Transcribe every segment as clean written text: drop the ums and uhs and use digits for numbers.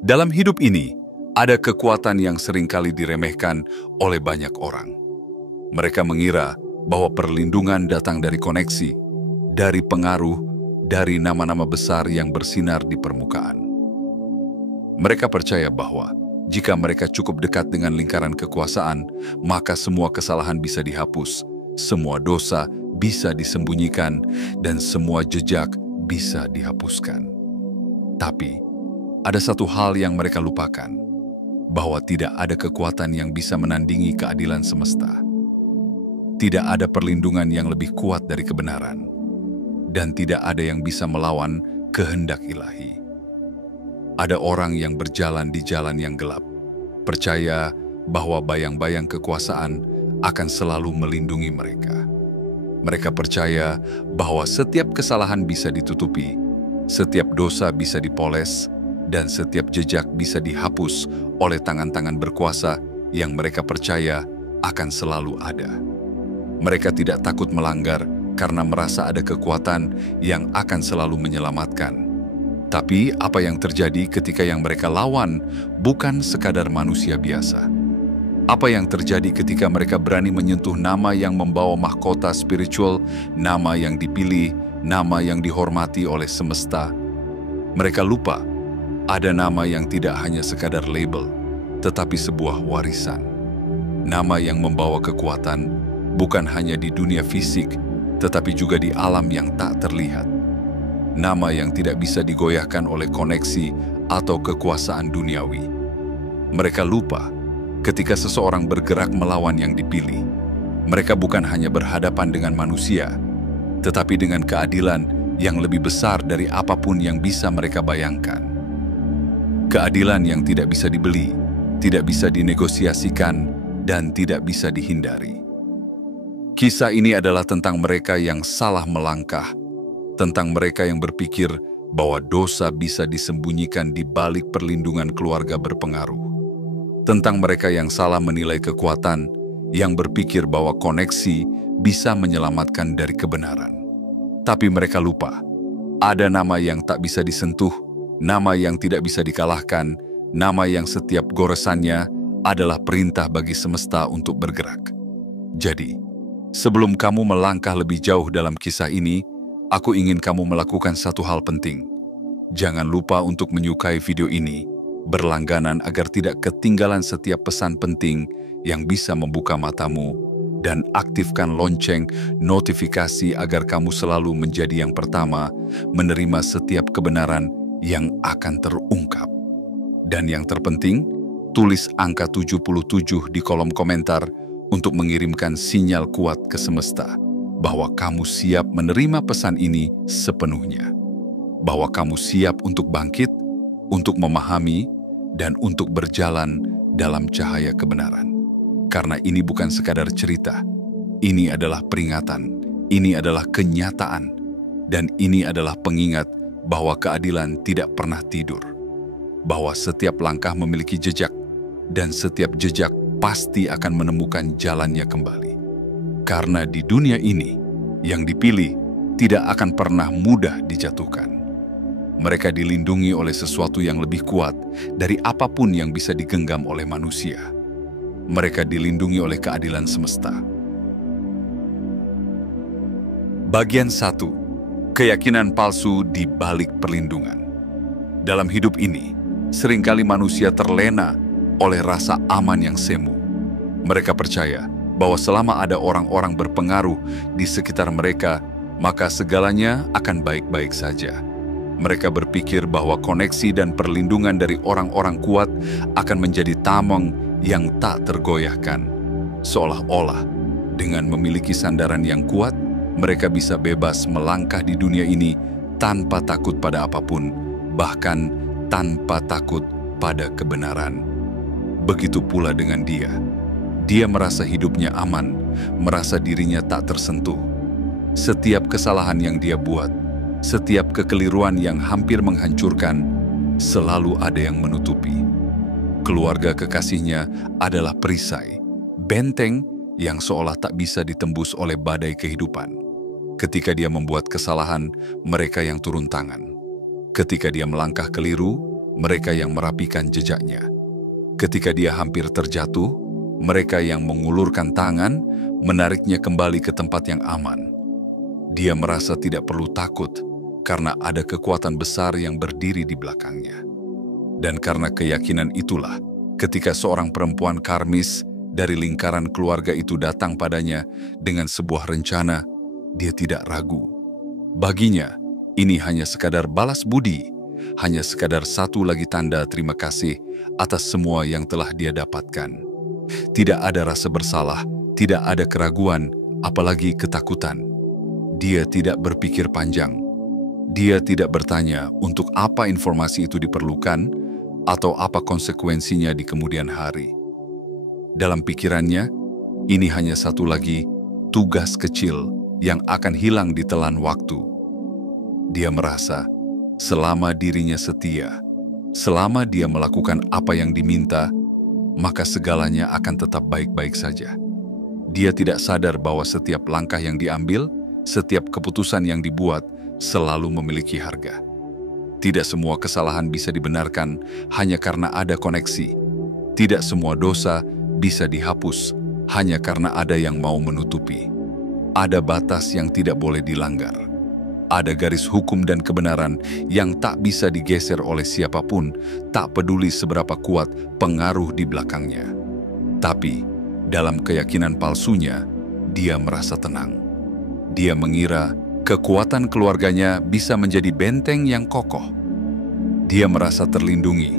Dalam hidup ini, ada kekuatan yang seringkali diremehkan oleh banyak orang. Mereka mengira bahwa perlindungan datang dari koneksi, dari pengaruh, dari nama-nama besar yang bersinar di permukaan. Mereka percaya bahwa jika mereka cukup dekat dengan lingkaran kekuasaan, maka semua kesalahan bisa dihapus, semua dosa bisa disembunyikan, dan semua jejak bisa dihapuskan. Tapi, ada satu hal yang mereka lupakan, bahwa tidak ada kekuatan yang bisa menandingi keadilan semesta. Tidak ada perlindungan yang lebih kuat dari kebenaran, dan tidak ada yang bisa melawan kehendak ilahi. Ada orang yang berjalan di jalan yang gelap, percaya bahwa bayang-bayang kekuasaan akan selalu melindungi mereka. Mereka percaya bahwa setiap kesalahan bisa ditutupi, setiap dosa bisa dipoles, dan setiap jejak bisa dihapus oleh tangan-tangan berkuasa yang mereka percaya akan selalu ada. Mereka tidak takut melanggar karena merasa ada kekuatan yang akan selalu menyelamatkan. Tapi apa yang terjadi ketika yang mereka lawan bukan sekadar manusia biasa? Apa yang terjadi ketika mereka berani menyentuh nama yang membawa mahkota spiritual, nama yang dipilih, nama yang dihormati oleh semesta? Mereka lupa, ada nama yang tidak hanya sekadar label, tetapi sebuah warisan. Nama yang membawa kekuatan bukan hanya di dunia fisik, tetapi juga di alam yang tak terlihat. Nama yang tidak bisa digoyahkan oleh koneksi atau kekuasaan duniawi. Mereka lupa, ketika seseorang bergerak melawan yang dipilih, mereka bukan hanya berhadapan dengan manusia, tetapi dengan keadilan yang lebih besar dari apapun yang bisa mereka bayangkan. Keadilan yang tidak bisa dibeli, tidak bisa dinegosiasikan, dan tidak bisa dihindari. Kisah ini adalah tentang mereka yang salah melangkah, tentang mereka yang berpikir bahwa dosa bisa disembunyikan di balik perlindungan keluarga berpengaruh, tentang mereka yang salah menilai kekuatan, yang berpikir bahwa koneksi bisa menyelamatkan dari kebenaran. Tapi mereka lupa, ada nama yang tak bisa disentuh, nama yang tidak bisa dikalahkan, nama yang setiap goresannya adalah perintah bagi semesta untuk bergerak. Jadi, sebelum kamu melangkah lebih jauh dalam kisah ini, aku ingin kamu melakukan satu hal penting. Jangan lupa untuk menyukai video ini, berlangganan agar tidak ketinggalan setiap pesan penting yang bisa membuka matamu, dan aktifkan lonceng notifikasi agar kamu selalu menjadi yang pertama menerima setiap kebenaran yang akan terungkap. Dan yang terpenting, tulis angka 77 di kolom komentar untuk mengirimkan sinyal kuat ke semesta bahwa kamu siap menerima pesan ini sepenuhnya. Bahwa kamu siap untuk bangkit, untuk memahami, dan untuk berjalan dalam cahaya kebenaran. Karena ini bukan sekadar cerita, ini adalah peringatan, ini adalah kenyataan, dan ini adalah pengingat bahwa keadilan tidak pernah tidur. Bahwa setiap langkah memiliki jejak, dan setiap jejak pasti akan menemukan jalannya kembali. Karena di dunia ini, yang dipilih tidak akan pernah mudah dijatuhkan. Mereka dilindungi oleh sesuatu yang lebih kuat dari apapun yang bisa digenggam oleh manusia. Mereka dilindungi oleh keadilan semesta. Bagian 1. Keyakinan palsu di balik perlindungan. Dalam hidup ini, seringkali manusia terlena oleh rasa aman yang semu. Mereka percaya bahwa selama ada orang-orang berpengaruh di sekitar mereka, maka segalanya akan baik-baik saja. Mereka berpikir bahwa koneksi dan perlindungan dari orang-orang kuat akan menjadi tameng yang tak tergoyahkan. Seolah-olah, dengan memiliki sandaran yang kuat, mereka bisa bebas melangkah di dunia ini tanpa takut pada apapun, bahkan tanpa takut pada kebenaran. Begitu pula dengan dia. Dia merasa hidupnya aman, merasa dirinya tak tersentuh. Setiap kesalahan yang dia buat, setiap kekeliruan yang hampir menghancurkan, selalu ada yang menutupi. Keluarga kekasihnya adalah perisai, benteng yang seolah tak bisa ditembus oleh badai kehidupan. Ketika dia membuat kesalahan, mereka yang turun tangan. Ketika dia melangkah keliru, mereka yang merapikan jejaknya. Ketika dia hampir terjatuh, mereka yang mengulurkan tangan menariknya kembali ke tempat yang aman. Dia merasa tidak perlu takut karena ada kekuatan besar yang berdiri di belakangnya. Dan karena keyakinan itulah, ketika seorang perempuan karmis dari lingkaran keluarga itu datang padanya dengan sebuah rencana, dia tidak ragu. Baginya, ini hanya sekadar balas budi, hanya sekadar satu lagi tanda terima kasih atas semua yang telah dia dapatkan. Tidak ada rasa bersalah, tidak ada keraguan, apalagi ketakutan. Dia tidak berpikir panjang. Dia tidak bertanya untuk apa informasi itu diperlukan atau apa konsekuensinya di kemudian hari. Dalam pikirannya, ini hanya satu lagi tugas kecil yang akan hilang di telan waktu. Dia merasa selama dirinya setia, selama dia melakukan apa yang diminta, maka segalanya akan tetap baik-baik saja. Dia tidak sadar bahwa setiap langkah yang diambil, setiap keputusan yang dibuat, selalu memiliki harga. Tidak semua kesalahan bisa dibenarkan hanya karena ada koneksi. Tidak semua dosa bisa dihapus hanya karena ada yang mau menutupi. Ada batas yang tidak boleh dilanggar. Ada garis hukum dan kebenaran yang tak bisa digeser oleh siapapun, tak peduli seberapa kuat pengaruh di belakangnya. Tapi, dalam keyakinan palsunya, dia merasa tenang. Dia mengira kekuatan keluarganya bisa menjadi benteng yang kokoh. Dia merasa terlindungi,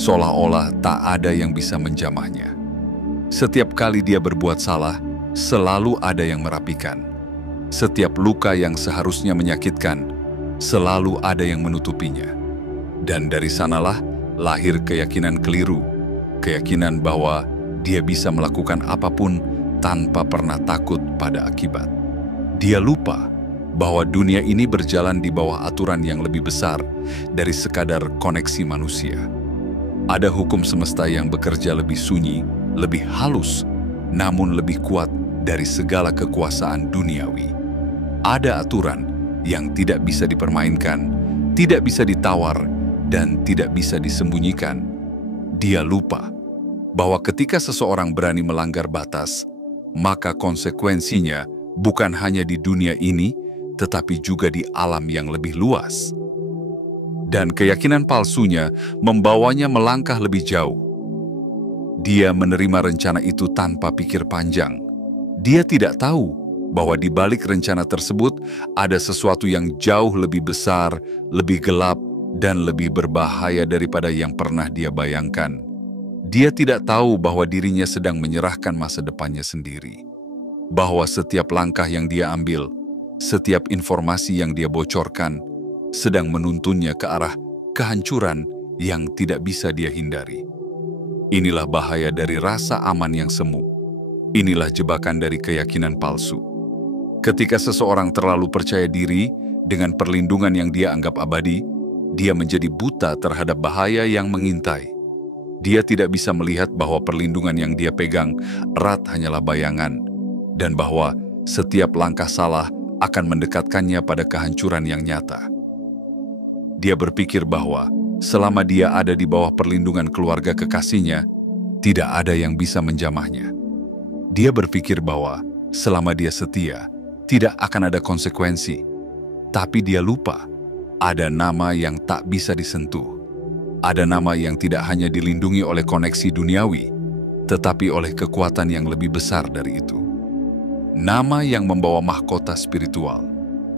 seolah-olah tak ada yang bisa menjamahnya. Setiap kali dia berbuat salah, selalu ada yang merapikan. Setiap luka yang seharusnya menyakitkan, selalu ada yang menutupinya. Dan dari sanalah lahir keyakinan keliru, keyakinan bahwa dia bisa melakukan apapun tanpa pernah takut pada akibat. Dia lupa bahwa dunia ini berjalan di bawah aturan yang lebih besar dari sekadar koneksi manusia. Ada hukum semesta yang bekerja lebih sunyi, lebih halus, namun lebih kuat dari segala kekuasaan duniawi. Ada aturan yang tidak bisa dipermainkan, tidak bisa ditawar, dan tidak bisa disembunyikan. Dia lupa bahwa ketika seseorang berani melanggar batas, maka konsekuensinya bukan hanya di dunia ini, tetapi juga di alam yang lebih luas. Dan keyakinan palsunya membawanya melangkah lebih jauh. Dia menerima rencana itu tanpa pikir panjang. Dia tidak tahu bahwa di balik rencana tersebut ada sesuatu yang jauh lebih besar, lebih gelap, dan lebih berbahaya daripada yang pernah dia bayangkan. Dia tidak tahu bahwa dirinya sedang menyerahkan masa depannya sendiri. Bahwa setiap langkah yang dia ambil, setiap informasi yang dia bocorkan, sedang menuntunnya ke arah kehancuran yang tidak bisa dia hindari. Inilah bahaya dari rasa aman yang semu. Inilah jebakan dari keyakinan palsu. Ketika seseorang terlalu percaya diri dengan perlindungan yang dia anggap abadi, dia menjadi buta terhadap bahaya yang mengintai. Dia tidak bisa melihat bahwa perlindungan yang dia pegang erat hanyalah bayangan, dan bahwa setiap langkah salah akan mendekatkannya pada kehancuran yang nyata. Dia berpikir bahwa selama dia ada di bawah perlindungan keluarga kekasihnya, tidak ada yang bisa menjamahnya. Dia berpikir bahwa selama dia setia, tidak akan ada konsekuensi. Tapi dia lupa, ada nama yang tak bisa disentuh. Ada nama yang tidak hanya dilindungi oleh koneksi duniawi, tetapi oleh kekuatan yang lebih besar dari itu. Nama yang membawa mahkota spiritual.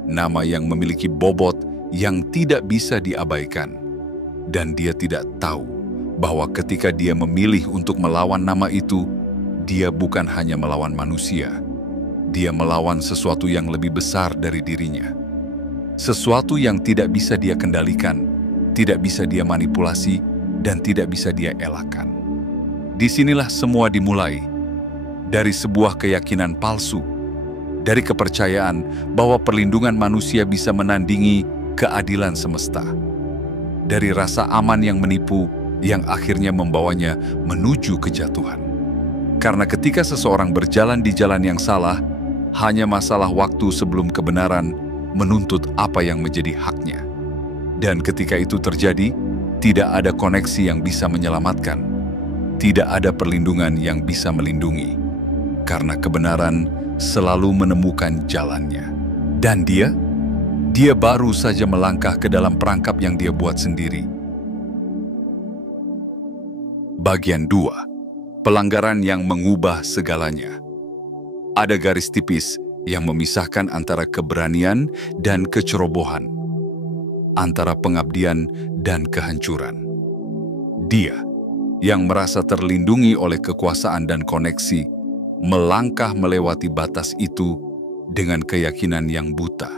Nama yang memiliki bobot yang tidak bisa diabaikan. Dan dia tidak tahu bahwa ketika dia memilih untuk melawan nama itu, dia bukan hanya melawan manusia. Dia melawan sesuatu yang lebih besar dari dirinya. Sesuatu yang tidak bisa dia kendalikan, tidak bisa dia manipulasi, dan tidak bisa dia elakkan. Disinilah semua dimulai, dari sebuah keyakinan palsu, dari kepercayaan bahwa perlindungan manusia bisa menandingi keadilan semesta, dari rasa aman yang menipu yang akhirnya membawanya menuju kejatuhan. Karena ketika seseorang berjalan di jalan yang salah, hanya masalah waktu sebelum kebenaran menuntut apa yang menjadi haknya. Dan ketika itu terjadi, Tidak ada koneksi yang bisa menyelamatkan. Tidak ada perlindungan yang bisa melindungi. Karena kebenaran selalu menemukan jalannya. Dan dia baru saja melangkah ke dalam perangkap yang dia buat sendiri. Bagian 2. Pelanggaran yang mengubah segalanya. Ada garis tipis yang memisahkan antara keberanian dan kecerobohan, antara pengabdian dan kehancuran. Dia yang merasa terlindungi oleh kekuasaan dan koneksi, melangkah melewati batas itu dengan keyakinan yang buta.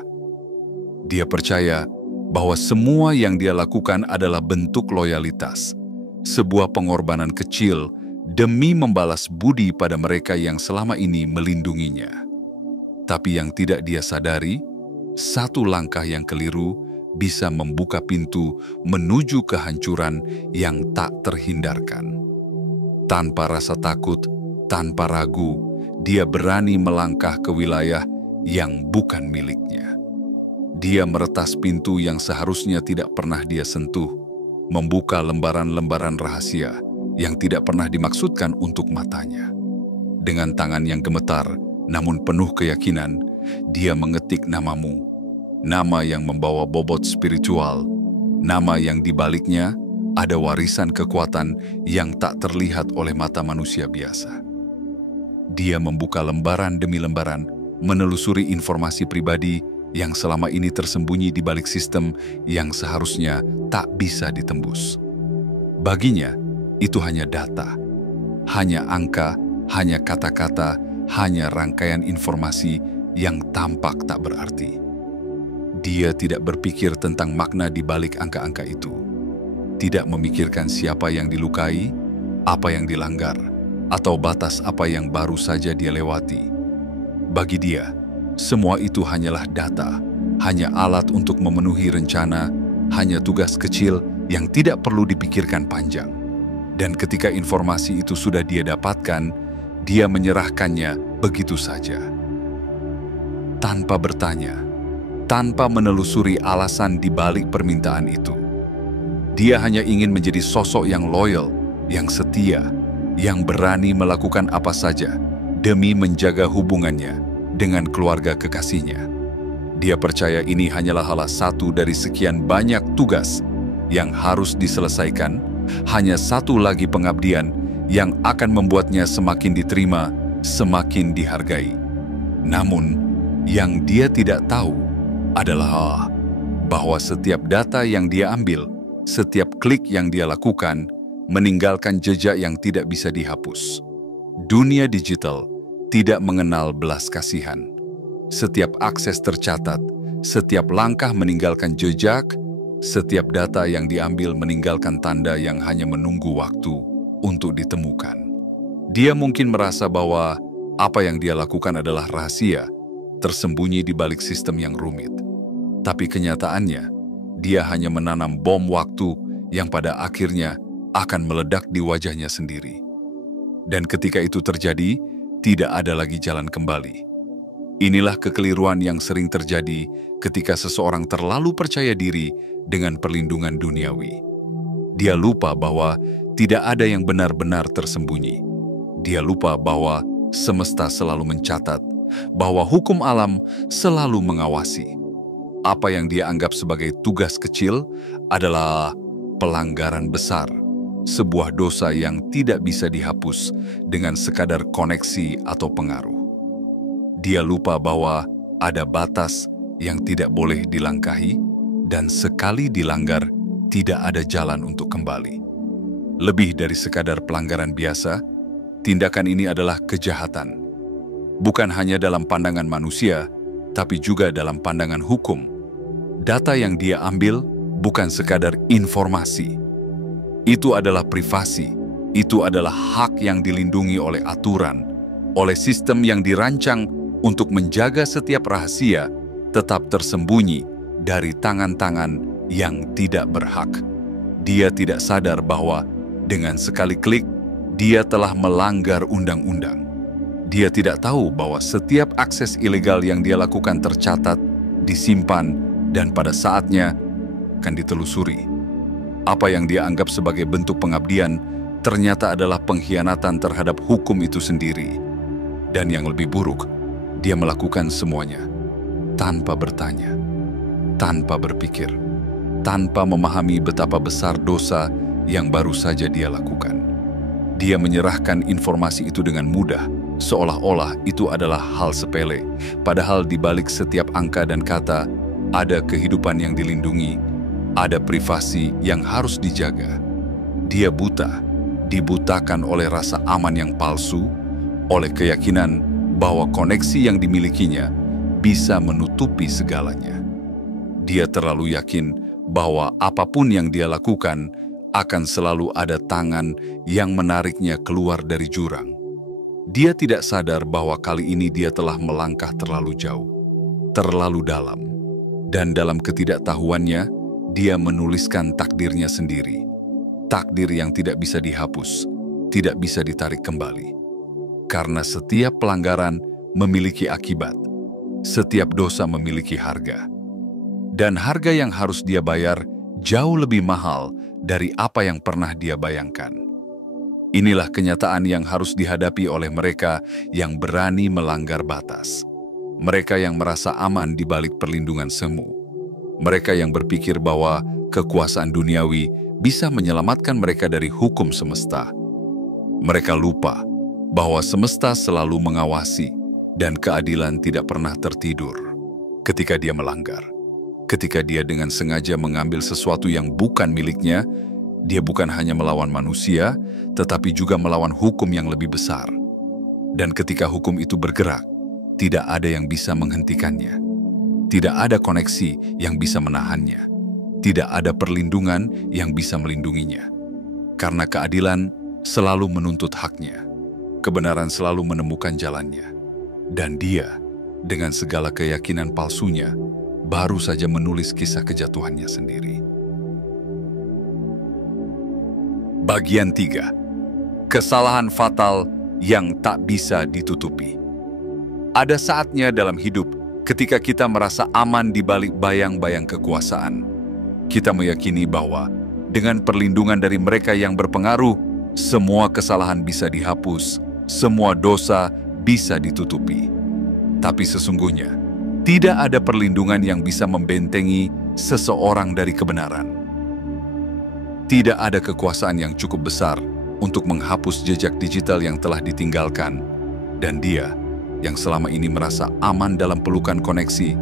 Dia percaya bahwa semua yang dia lakukan adalah bentuk loyalitas, sebuah pengorbanan kecil demi membalas budi pada mereka yang selama ini melindunginya. Tapi yang tidak dia sadari, satu langkah yang keliru bisa membuka pintu menuju kehancuran yang tak terhindarkan. Tanpa rasa takut, tanpa ragu, dia berani melangkah ke wilayah yang bukan miliknya. Dia meretas pintu yang seharusnya tidak pernah dia sentuh, membuka lembaran-lembaran rahasia yang tidak pernah dimaksudkan untuk matanya. Dengan tangan yang gemetar, namun penuh keyakinan, dia mengetik namamu, nama yang membawa bobot spiritual, nama yang dibaliknya ada warisan kekuatan yang tak terlihat oleh mata manusia biasa. Dia membuka lembaran demi lembaran, menelusuri informasi pribadi yang selama ini tersembunyi di balik sistem yang seharusnya tak bisa ditembus. Baginya, itu hanya data, hanya angka, hanya kata-kata, hanya rangkaian informasi yang tampak tak berarti. Dia tidak berpikir tentang makna di balik angka-angka itu. Tidak memikirkan siapa yang dilukai, apa yang dilanggar, atau batas apa yang baru saja dia lewati. Bagi dia, semua itu hanyalah data, hanya alat untuk memenuhi rencana, hanya tugas kecil yang tidak perlu dipikirkan panjang. Dan ketika informasi itu sudah dia dapatkan, dia menyerahkannya begitu saja. Tanpa bertanya, tanpa menelusuri alasan di balik permintaan itu. Dia hanya ingin menjadi sosok yang loyal, yang setia, yang berani melakukan apa saja demi menjaga hubungannya dengan keluarga kekasihnya. Dia percaya ini hanyalah salah satu dari sekian banyak tugas yang harus diselesaikan, hanya satu lagi pengabdian yang akan membuatnya semakin diterima, semakin dihargai. Namun, yang dia tidak tahu adalah bahwa setiap data yang dia ambil, setiap klik yang dia lakukan, meninggalkan jejak yang tidak bisa dihapus. Dunia digital tidak mengenal belas kasihan. Setiap akses tercatat, setiap langkah meninggalkan jejak, setiap data yang diambil meninggalkan tanda yang hanya menunggu waktu untuk ditemukan. Dia mungkin merasa bahwa apa yang dia lakukan adalah rahasia, tersembunyi di balik sistem yang rumit. Tapi kenyataannya, dia hanya menanam bom waktu yang pada akhirnya akan meledak di wajahnya sendiri. Dan ketika itu terjadi, tidak ada lagi jalan kembali. Inilah kekeliruan yang sering terjadi ketika seseorang terlalu percaya diri dengan perlindungan duniawi. Dia lupa bahwa tidak ada yang benar-benar tersembunyi. Dia lupa bahwa semesta selalu mencatat, bahwa hukum alam selalu mengawasi. Apa yang dia anggap sebagai tugas kecil adalah pelanggaran besar, sebuah dosa yang tidak bisa dihapus dengan sekadar koneksi atau pengaruh. Dia lupa bahwa ada batas yang tidak boleh dilangkahi, dan sekali dilanggar, tidak ada jalan untuk kembali. Lebih dari sekadar pelanggaran biasa, tindakan ini adalah kejahatan. Bukan hanya dalam pandangan manusia, tapi juga dalam pandangan hukum. Data yang dia ambil bukan sekadar informasi. Itu adalah privasi, itu adalah hak yang dilindungi oleh aturan, oleh sistem yang dirancang untuk menjaga setiap rahasia tetap tersembunyi dari tangan-tangan yang tidak berhak. Dia tidak sadar bahwa dengan sekali klik, dia telah melanggar undang-undang. Dia tidak tahu bahwa setiap akses ilegal yang dia lakukan tercatat, disimpan, dan pada saatnya akan ditelusuri. Apa yang dia anggap sebagai bentuk pengabdian ternyata adalah pengkhianatan terhadap hukum itu sendiri. Dan yang lebih buruk, dia melakukan semuanya tanpa bertanya, tanpa berpikir, tanpa memahami betapa besar dosa yang baru saja dia lakukan. Dia menyerahkan informasi itu dengan mudah, seolah-olah itu adalah hal sepele, padahal di balik setiap angka dan kata, ada kehidupan yang dilindungi, ada privasi yang harus dijaga. Dia buta, dibutakan oleh rasa aman yang palsu, oleh keyakinan bahwa koneksi yang dimilikinya bisa menutupi segalanya. Dia terlalu yakin bahwa apapun yang dia lakukan akan selalu ada tangan yang menariknya keluar dari jurang. Dia tidak sadar bahwa kali ini dia telah melangkah terlalu jauh, terlalu dalam. Dan dalam ketidaktahuannya, dia menuliskan takdirnya sendiri. Takdir yang tidak bisa dihapus, tidak bisa ditarik kembali. Karena setiap pelanggaran memiliki akibat, setiap dosa memiliki harga. Dan harga yang harus dia bayar jauh lebih mahal dari apa yang pernah dia bayangkan. Inilah kenyataan yang harus dihadapi oleh mereka yang berani melanggar batas. Mereka yang merasa aman di balik perlindungan semu. Mereka yang berpikir bahwa kekuasaan duniawi bisa menyelamatkan mereka dari hukum semesta. Mereka lupa bahwa semesta selalu mengawasi dan keadilan tidak pernah tertidur ketika dia melanggar. Ketika dia dengan sengaja mengambil sesuatu yang bukan miliknya, dia bukan hanya melawan manusia, tetapi juga melawan hukum yang lebih besar. Dan ketika hukum itu bergerak, tidak ada yang bisa menghentikannya. Tidak ada koneksi yang bisa menahannya. Tidak ada perlindungan yang bisa melindunginya. Karena keadilan selalu menuntut haknya. Kebenaran selalu menemukan jalannya. Dan dia, dengan segala keyakinan palsunya, baru saja menulis kisah kejatuhannya sendiri. Bagian 3. Kesalahan fatal yang tak bisa ditutupi. Ada saatnya dalam hidup ketika kita merasa aman di balik bayang-bayang kekuasaan. Kita meyakini bahwa dengan perlindungan dari mereka yang berpengaruh, semua kesalahan bisa dihapus, semua dosa bisa ditutupi. Tapi sesungguhnya, tidak ada perlindungan yang bisa membentengi seseorang dari kebenaran. Tidak ada kekuasaan yang cukup besar untuk menghapus jejak digital yang telah ditinggalkan. Dan dia, yang selama ini merasa aman dalam pelukan koneksi,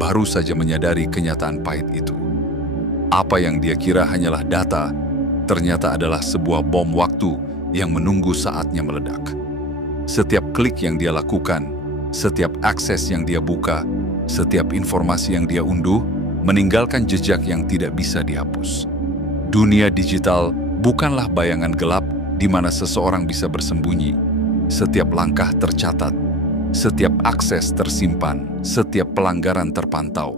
baru saja menyadari kenyataan pahit itu. Apa yang dia kira hanyalah data, ternyata adalah sebuah bom waktu yang menunggu saatnya meledak. Setiap klik yang dia lakukan, setiap akses yang dia buka, setiap informasi yang dia unduh, meninggalkan jejak yang tidak bisa dihapus. Dunia digital bukanlah bayangan gelap di mana seseorang bisa bersembunyi. Setiap langkah tercatat, setiap akses tersimpan, setiap pelanggaran terpantau.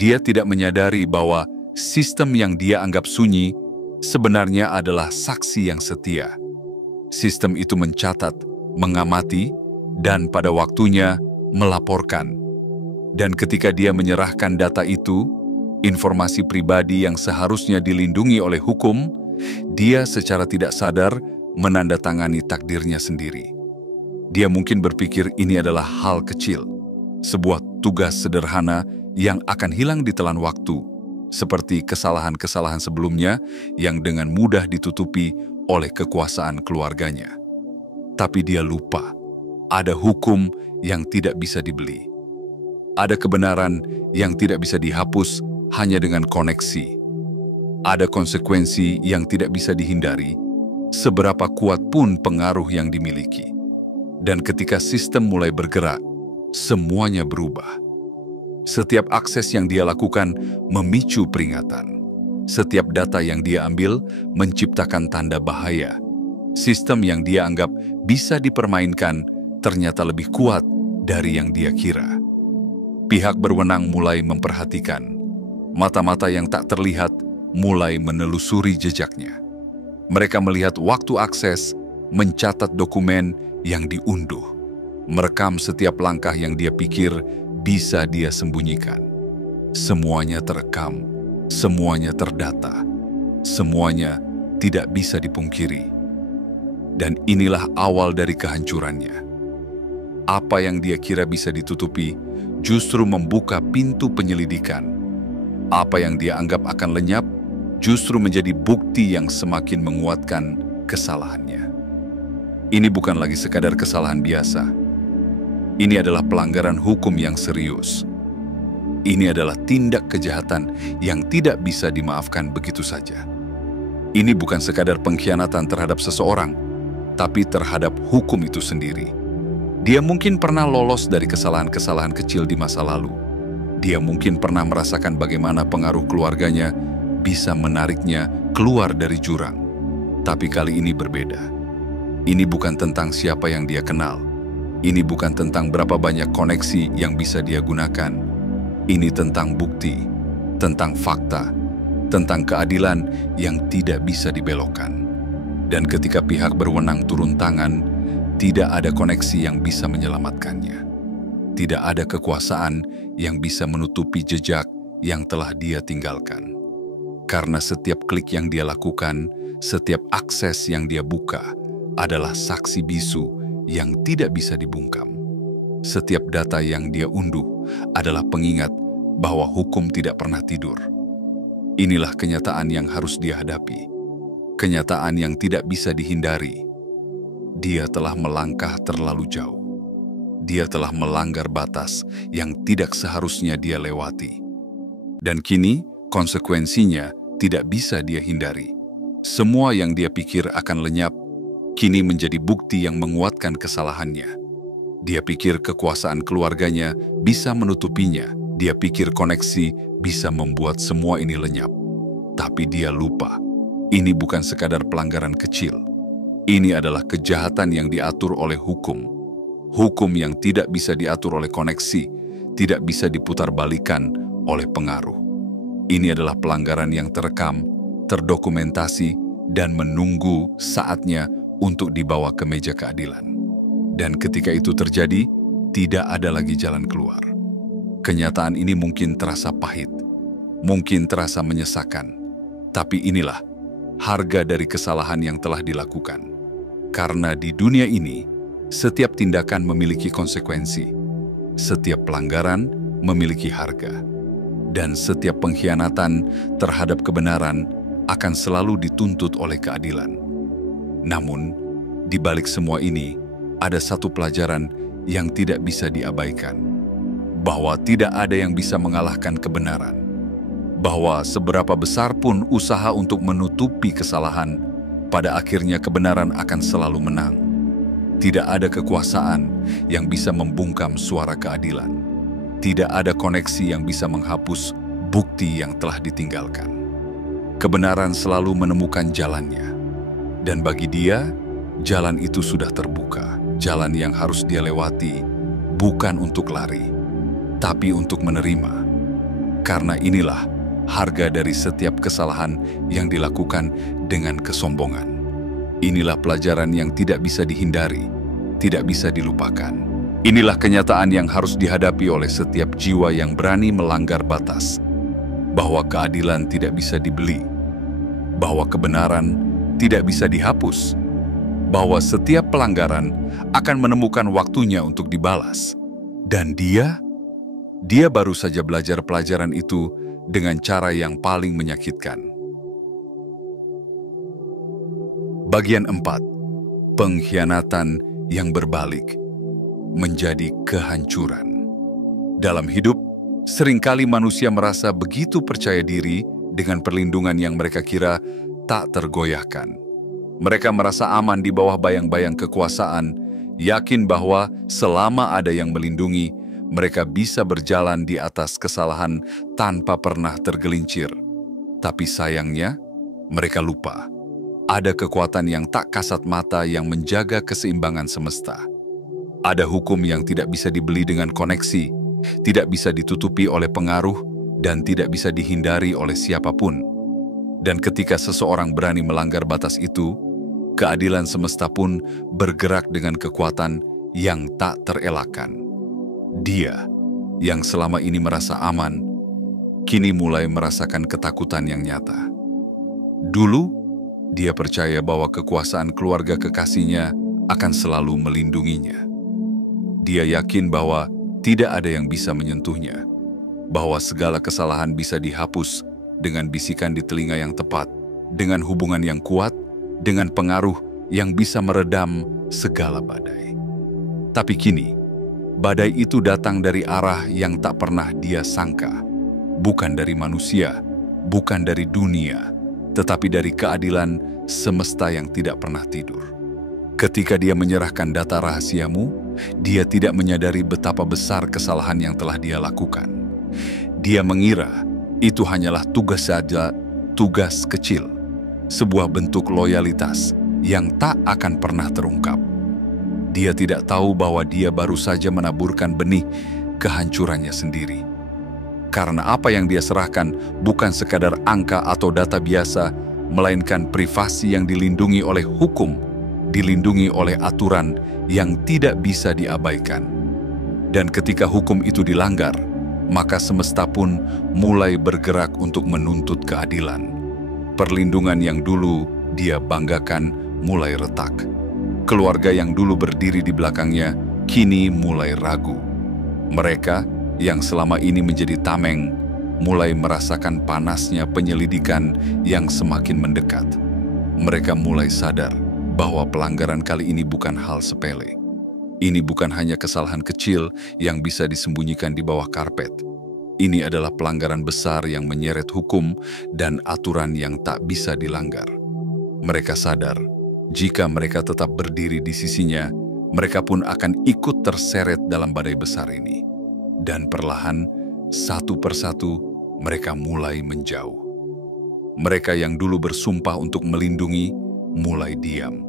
Dia tidak menyadari bahwa sistem yang dia anggap sunyi sebenarnya adalah saksi yang setia. Sistem itu mencatat, mengamati, dan pada waktunya melaporkan. Dan ketika dia menyerahkan data itu, informasi pribadi yang seharusnya dilindungi oleh hukum, dia secara tidak sadar menandatangani takdirnya sendiri. Dia mungkin berpikir ini adalah hal kecil, sebuah tugas sederhana yang akan hilang ditelan waktu, seperti kesalahan-kesalahan sebelumnya yang dengan mudah ditutupi oleh kekuasaan keluarganya. Tapi dia lupa, ada hukum yang tidak bisa dibeli. Ada kebenaran yang tidak bisa dihapus hanya dengan koneksi. Ada konsekuensi yang tidak bisa dihindari, seberapa kuat pun pengaruh yang dimiliki. Dan ketika sistem mulai bergerak, semuanya berubah. Setiap akses yang dia lakukan memicu peringatan. Setiap data yang dia ambil menciptakan tanda bahaya. Sistem yang dia anggap bisa dipermainkan ternyata lebih kuat dari yang dia kira. Pihak berwenang mulai memperhatikan. Mata-mata yang tak terlihat mulai menelusuri jejaknya. Mereka melihat waktu akses, mencatat dokumen yang diunduh, merekam setiap langkah yang dia pikir bisa dia sembunyikan. Semuanya terekam, semuanya terdata. Semuanya tidak bisa dipungkiri. Dan inilah awal dari kehancurannya. Apa yang dia kira bisa ditutupi justru membuka pintu penyelidikan. Apa yang dia anggap akan lenyap justru menjadi bukti yang semakin menguatkan kesalahannya. Ini bukan lagi sekadar kesalahan biasa. Ini adalah pelanggaran hukum yang serius. Ini adalah tindak kejahatan yang tidak bisa dimaafkan begitu saja. Ini bukan sekadar pengkhianatan terhadap seseorang, tapi terhadap hukum itu sendiri. Dia mungkin pernah lolos dari kesalahan-kesalahan kecil di masa lalu. Dia mungkin pernah merasakan bagaimana pengaruh keluarganya bisa menariknya keluar dari jurang. Tapi kali ini berbeda. Ini bukan tentang siapa yang dia kenal. Ini bukan tentang berapa banyak koneksi yang bisa dia gunakan. Ini tentang bukti, tentang fakta, tentang keadilan yang tidak bisa dibelokkan. Dan ketika pihak berwenang turun tangan, tidak ada koneksi yang bisa menyelamatkannya. Tidak ada kekuasaan yang bisa menutupi jejak yang telah dia tinggalkan. Karena setiap klik yang dia lakukan, setiap akses yang dia buka adalah saksi bisu yang tidak bisa dibungkam. Setiap data yang dia unduh adalah pengingat bahwa hukum tidak pernah tidur. Inilah kenyataan yang harus dia hadapi. Kenyataan yang tidak bisa dihindari. Dia telah melangkah terlalu jauh. Dia telah melanggar batas yang tidak seharusnya dia lewati. Dan kini, konsekuensinya tidak bisa dia hindari. Semua yang dia pikir akan lenyap, kini menjadi bukti yang menguatkan kesalahannya. Dia pikir kekuasaan keluarganya bisa menutupinya. Dia pikir koneksi bisa membuat semua ini lenyap. Tapi dia lupa, ini bukan sekadar pelanggaran kecil. Ini adalah kejahatan yang diatur oleh hukum. Hukum yang tidak bisa diatur oleh koneksi, tidak bisa diputarbalikkan oleh pengaruh. Ini adalah pelanggaran yang terekam, terdokumentasi, dan menunggu saatnya untuk dibawa ke meja keadilan. Dan ketika itu terjadi, tidak ada lagi jalan keluar. Kenyataan ini mungkin terasa pahit, mungkin terasa menyesakan, tapi inilah harga dari kesalahan yang telah dilakukan. Karena di dunia ini, setiap tindakan memiliki konsekuensi, setiap pelanggaran memiliki harga, dan setiap pengkhianatan terhadap kebenaran akan selalu dituntut oleh keadilan. Namun, di balik semua ini, ada satu pelajaran yang tidak bisa diabaikan. Bahwa tidak ada yang bisa mengalahkan kebenaran. Bahwa seberapa besar pun usaha untuk menutupi kesalahan, pada akhirnya kebenaran akan selalu menang. Tidak ada kekuasaan yang bisa membungkam suara keadilan. Tidak ada koneksi yang bisa menghapus bukti yang telah ditinggalkan. Kebenaran selalu menemukan jalannya. Dan bagi dia, jalan itu sudah terbuka. Jalan yang harus dia lewati, bukan untuk lari, tapi untuk menerima. Karena inilah harga dari setiap kesalahan yang dilakukan dengan kesombongan. Inilah pelajaran yang tidak bisa dihindari, tidak bisa dilupakan. Inilah kenyataan yang harus dihadapi oleh setiap jiwa yang berani melanggar batas. Bahwa keadilan tidak bisa dibeli. Bahwa kebenaran tidak bisa dihapus. Bahwa setiap pelanggaran akan menemukan waktunya untuk dibalas. Dan dia baru saja belajar pelajaran itu dengan cara yang paling menyakitkan. Bagian 4. Pengkhianatan yang berbalik menjadi kehancuran. Dalam hidup, seringkali manusia merasa begitu percaya diri dengan perlindungan yang mereka kira tak tergoyahkan. Mereka merasa aman di bawah bayang-bayang kekuasaan, yakin bahwa selama ada yang melindungi, mereka bisa berjalan di atas kesalahan tanpa pernah tergelincir. Tapi sayangnya, mereka lupa. Ada kekuatan yang tak kasat mata yang menjaga keseimbangan semesta. Ada hukum yang tidak bisa dibeli dengan koneksi, tidak bisa ditutupi oleh pengaruh, dan tidak bisa dihindari oleh siapapun. Dan ketika seseorang berani melanggar batas itu, keadilan semesta pun bergerak dengan kekuatan yang tak terelakkan. Dia, yang selama ini merasa aman, kini mulai merasakan ketakutan yang nyata. Dulu, dia percaya bahwa kekuasaan keluarga kekasihnya akan selalu melindunginya. Dia yakin bahwa tidak ada yang bisa menyentuhnya, bahwa segala kesalahan bisa dihapus dengan bisikan di telinga yang tepat, dengan hubungan yang kuat, dengan pengaruh yang bisa meredam segala badai. Tapi kini, badai itu datang dari arah yang tak pernah dia sangka, bukan dari manusia, bukan dari dunia, tetapi dari keadilan semesta yang tidak pernah tidur. Ketika dia menyerahkan data rahasiamu, dia tidak menyadari betapa besar kesalahan yang telah dia lakukan. Dia mengira itu hanyalah tugas saja, tugas kecil, sebuah bentuk loyalitas yang tak akan pernah terungkap. Dia tidak tahu bahwa dia baru saja menaburkan benih kehancurannya sendiri. Karena apa yang dia serahkan bukan sekadar angka atau data biasa, melainkan privasi yang dilindungi oleh hukum, dilindungi oleh aturan yang tidak bisa diabaikan. Dan ketika hukum itu dilanggar, maka semesta pun mulai bergerak untuk menuntut keadilan. Perlindungan yang dulu dia banggakan mulai retak. Keluarga yang dulu berdiri di belakangnya kini mulai ragu. Mereka yang selama ini menjadi tameng mulai merasakan panasnya penyelidikan yang semakin mendekat. Mereka mulai sadar bahwa pelanggaran kali ini bukan hal sepele. Ini bukan hanya kesalahan kecil yang bisa disembunyikan di bawah karpet. Ini adalah pelanggaran besar yang menyeret hukum dan aturan yang tak bisa dilanggar. Mereka sadar, jika mereka tetap berdiri di sisinya, mereka pun akan ikut terseret dalam badai besar ini. Dan perlahan, satu persatu, mereka mulai menjauh. Mereka yang dulu bersumpah untuk melindungi, mulai diam.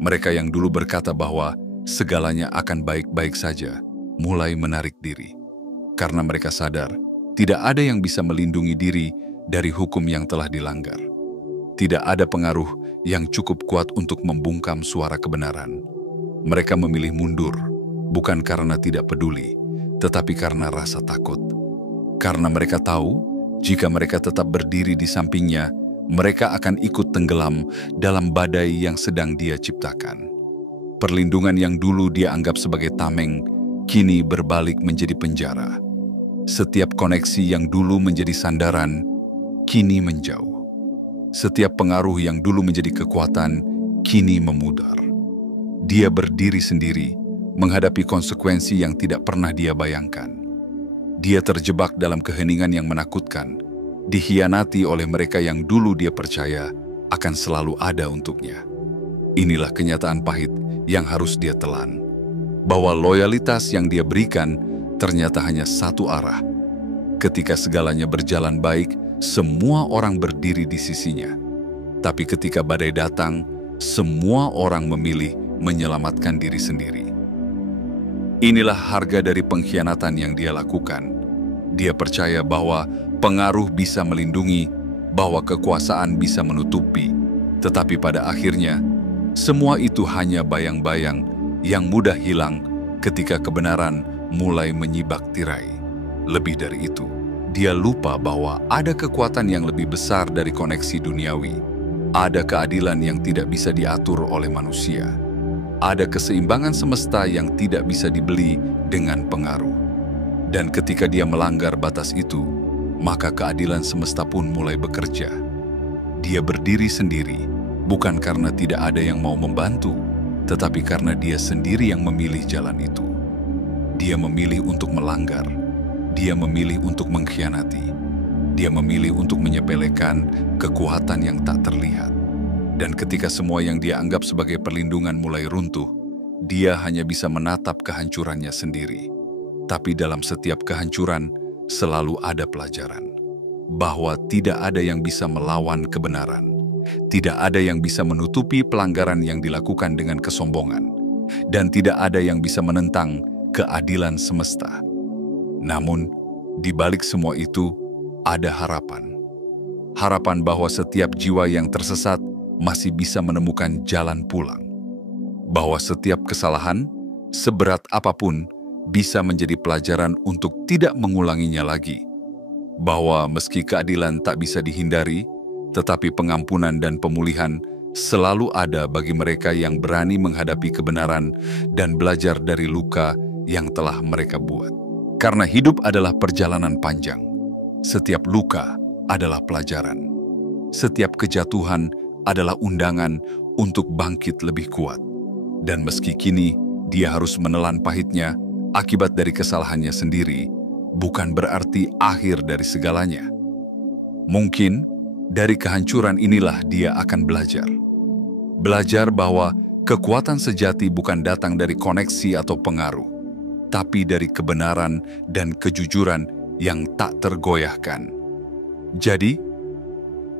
Mereka yang dulu berkata bahwa segalanya akan baik-baik saja, mulai menarik diri. Karena mereka sadar, tidak ada yang bisa melindungi diri dari hukum yang telah dilanggar. Tidak ada pengaruh yang cukup kuat untuk membungkam suara kebenaran. Mereka memilih mundur, bukan karena tidak peduli, tetapi karena rasa takut. Karena mereka tahu, jika mereka tetap berdiri di sampingnya, mereka akan ikut tenggelam dalam badai yang sedang dia ciptakan. Perlindungan yang dulu dia anggap sebagai tameng, kini berbalik menjadi penjara. Setiap koneksi yang dulu menjadi sandaran, kini menjauh. Setiap pengaruh yang dulu menjadi kekuatan, kini memudar. Dia berdiri sendiri, menghadapi konsekuensi yang tidak pernah dia bayangkan. Dia terjebak dalam keheningan yang menakutkan, dikhianati oleh mereka yang dulu dia percaya akan selalu ada untuknya. Inilah kenyataan pahit yang harus dia telan, bahwa loyalitas yang dia berikan ternyata hanya satu arah. Ketika segalanya berjalan baik, semua orang berdiri di sisinya. Tapi ketika badai datang, semua orang memilih menyelamatkan diri sendiri. Inilah harga dari pengkhianatan yang dia lakukan. Dia percaya bahwa pengaruh bisa melindungi, bahwa kekuasaan bisa menutupi, tetapi pada akhirnya, semua itu hanya bayang-bayang yang mudah hilang ketika kebenaran mulai menyibak tirai. Lebih dari itu, dia lupa bahwa ada kekuatan yang lebih besar dari koneksi duniawi. Ada keadilan yang tidak bisa diatur oleh manusia. Ada keseimbangan semesta yang tidak bisa dibeli dengan pengaruh. Dan ketika dia melanggar batas itu, maka keadilan semesta pun mulai bekerja. Dia berdiri sendiri, bukan karena tidak ada yang mau membantu, tetapi karena dia sendiri yang memilih jalan itu. Dia memilih untuk melanggar, dia memilih untuk mengkhianati, dia memilih untuk menyepelekan kekuatan yang tak terlihat. Dan ketika semua yang dia anggap sebagai perlindungan mulai runtuh, dia hanya bisa menatap kehancurannya sendiri. Tapi dalam setiap kehancuran, selalu ada pelajaran. Bahwa tidak ada yang bisa melawan kebenaran. Tidak ada yang bisa menutupi pelanggaran yang dilakukan dengan kesombongan. Dan tidak ada yang bisa menentang keadilan semesta. Namun, di balik semua itu, ada harapan. Harapan bahwa setiap jiwa yang tersesat masih bisa menemukan jalan pulang. Bahwa setiap kesalahan, seberat apapun, bisa menjadi pelajaran untuk tidak mengulanginya lagi. Bahwa meski keadilan tak bisa dihindari, Tetapi pengampunan dan pemulihan selalu ada bagi mereka yang berani menghadapi kebenaran dan belajar dari luka yang telah mereka buat. Karena hidup adalah perjalanan panjang. Setiap luka adalah pelajaran. Setiap kejatuhan adalah undangan untuk bangkit lebih kuat. Dan meski kini dia harus menelan pahitnya akibat dari kesalahannya sendiri, bukan berarti akhir dari segalanya. Mungkin dari kehancuran inilah dia akan belajar. Belajar bahwa kekuatan sejati bukan datang dari koneksi atau pengaruh, tapi dari kebenaran dan kejujuran yang tak tergoyahkan. Jadi,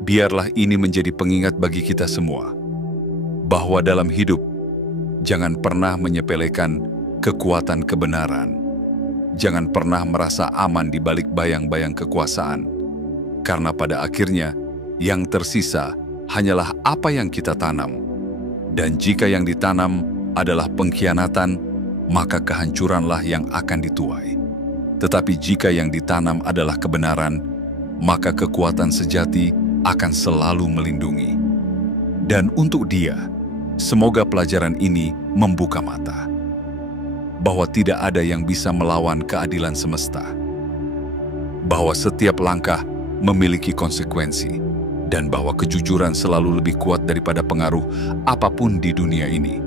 biarlah ini menjadi pengingat bagi kita semua, bahwa dalam hidup, jangan pernah menyepelekan kekuatan kebenaran. Jangan pernah merasa aman di balik bayang-bayang kekuasaan, karena pada akhirnya, yang tersisa hanyalah apa yang kita tanam. Dan jika yang ditanam adalah pengkhianatan, maka kehancuranlah yang akan dituai. Tetapi jika yang ditanam adalah kebenaran, maka kekuatan sejati akan selalu melindungi. Dan untuk dia, semoga pelajaran ini membuka mata, bahwa tidak ada yang bisa melawan keadilan semesta, bahwa setiap langkah memiliki konsekuensi, dan bahwa kejujuran selalu lebih kuat daripada pengaruh apapun di dunia ini.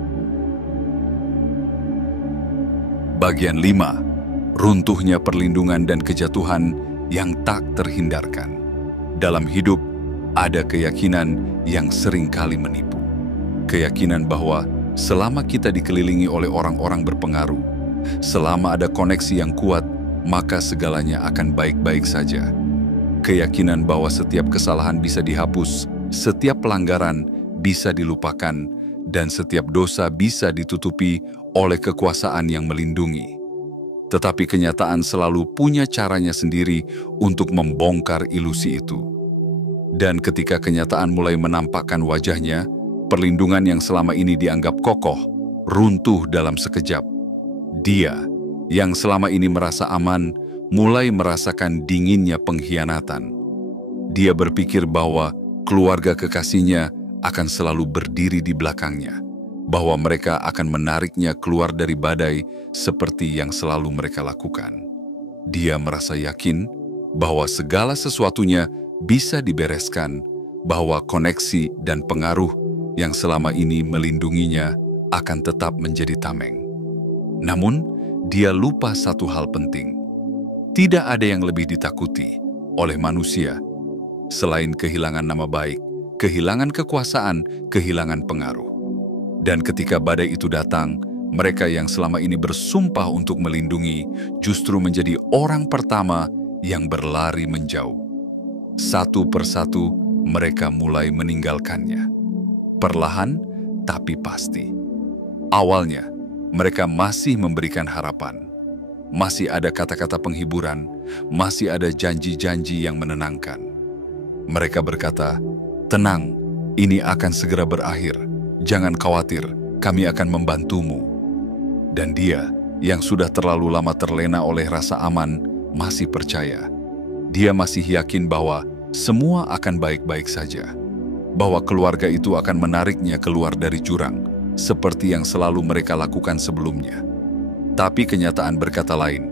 Bagian 5. Runtuhnya perlindungan dan kejatuhan yang tak terhindarkan. Dalam hidup, ada keyakinan yang sering kali menipu. Keyakinan bahwa selama kita dikelilingi oleh orang-orang berpengaruh, selama ada koneksi yang kuat, maka segalanya akan baik-baik saja. Keyakinan bahwa setiap kesalahan bisa dihapus, setiap pelanggaran bisa dilupakan, dan setiap dosa bisa ditutupi oleh kekuasaan yang melindungi. Tetapi kenyataan selalu punya caranya sendiri untuk membongkar ilusi itu. Dan ketika kenyataan mulai menampakkan wajahnya, perlindungan yang selama ini dianggap kokoh, runtuh dalam sekejap. Dia, yang selama ini merasa aman, mulai merasakan dinginnya pengkhianatan. Dia berpikir bahwa keluarga kekasihnya akan selalu berdiri di belakangnya, bahwa mereka akan menariknya keluar dari badai seperti yang selalu mereka lakukan. Dia merasa yakin bahwa segala sesuatunya bisa dibereskan, bahwa koneksi dan pengaruh yang selama ini melindunginya akan tetap menjadi tameng. Namun, dia lupa satu hal penting. Tidak ada yang lebih ditakuti oleh manusia selain kehilangan nama baik, kehilangan kekuasaan, kehilangan pengaruh. Dan ketika badai itu datang, mereka yang selama ini bersumpah untuk melindungi justru menjadi orang pertama yang berlari menjauh. Satu persatu mereka mulai meninggalkannya. Perlahan tapi pasti. Awalnya, mereka masih memberikan harapan. Masih ada kata-kata penghiburan, masih ada janji-janji yang menenangkan. Mereka berkata, "Tenang, ini akan segera berakhir. Jangan khawatir, kami akan membantumu." Dan dia, yang sudah terlalu lama terlena oleh rasa aman, masih percaya. Dia masih yakin bahwa semua akan baik-baik saja. Bahwa keluarga itu akan menariknya keluar dari jurang, seperti yang selalu mereka lakukan sebelumnya. Tapi kenyataan berkata lain.